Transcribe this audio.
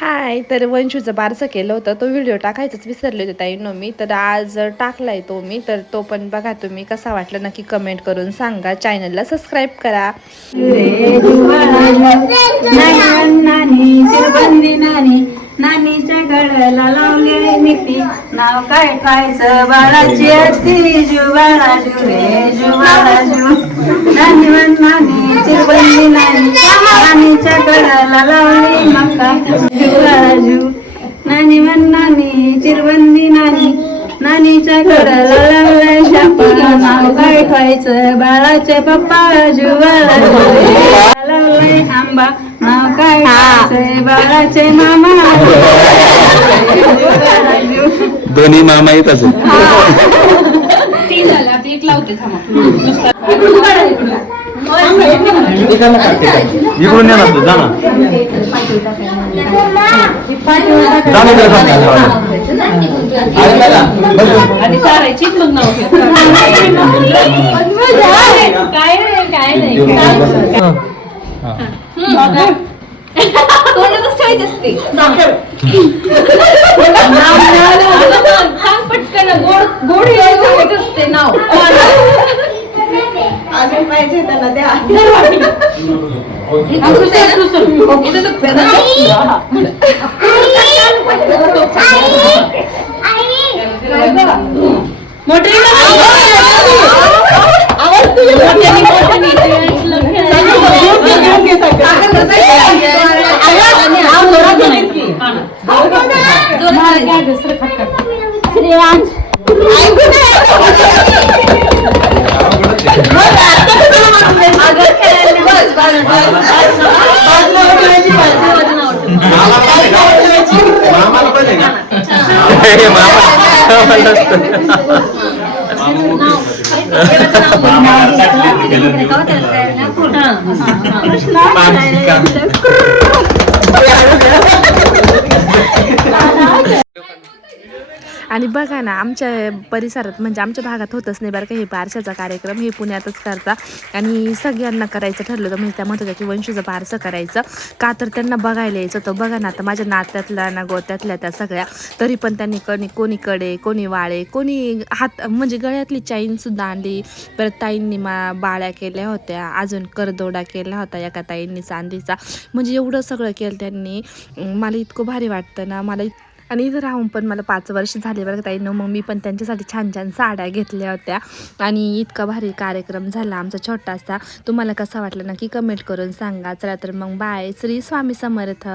हाय, तर वंशूचं बारसं केलं होतं. तो व्हिडिओ टाकायचाच विसरले होते ताईंनो मी. तर आज टाकलाय तो मी. तर तो पण बघा तुम्ही. कसा वाटला नक्की कमेंट करून सांगा. चॅनलला सबस्क्राईब करा. नानीच्या गळ्याला लावले मिठी, नाव काय ठेवायचं बाळाची अती, जुबाळाजू रे जुबाळाजू. नानी नानी चिरबंदी नानी, नानीच्या गळ्याला लावली मका, जुबाळाजू. नानी नानी चिरबंदी नानी, नानीच्या गळ्याला लावलंय शापा, नाव काय ठेवायचं बाळाचे पप्पा, जुबाळाजू रे लावलंय आंबा, नाव काय ठेवायचं बाळाचे मामा. दोन्ही मामा येत असेल. ती झालं आता एक लावते थांबा. इकडून या ना तू, जा ना. आणि सारायची मग नाव घे. काय नाही काय नाही तोंडातच ठेवायची असते. सांग पटकन, गोड गोड हे सांगायचं असते नाव. अजून पाहिजे त्यांना द्या. आणि बघा ना, आमच्या परिसरात म्हणजे आमच्या भागात होतच नाही बरं का हे बारशाचा कार्यक्रम. हे पुण्यातच करता आणि सगळ्यांना करायचं ठरलं होतं. म्हणजे त्या म्हणत होत्या की वंशूचं बारसं करायचं का, तर त्यांना बघायला यायचं. तर बघा ना, आता माझ्या नात्यातल्या ना गोत्यातल्या त्या सगळ्या, तरी पण त्यांनी कोणी कडे, कोणी वाळे, कोणी हात म्हणजे गळ्यातली चैनसुद्धा आणली. परत ताईंनी बाळ्या केल्या होत्या, अजून करदोडा केला होता एका ताईंनी चांदीचा. म्हणजे एवढं सगळं केलं त्यांनी. मला इतकं भारी वाटतं ना मला. आणि इथं राहून पण मला 5 वर्ष झाले बरं ताईंनो. मग मी पण त्यांच्यासाठी छान छान साड्या घेतल्या होत्या आणि इतका भारी कार्यक्रम झाला आमचा छोटासा. तुम्हाला कसा वाटला नक्की कमेंट करून सांगा. चला तर मग बाय. श्री स्वामी समर्थ.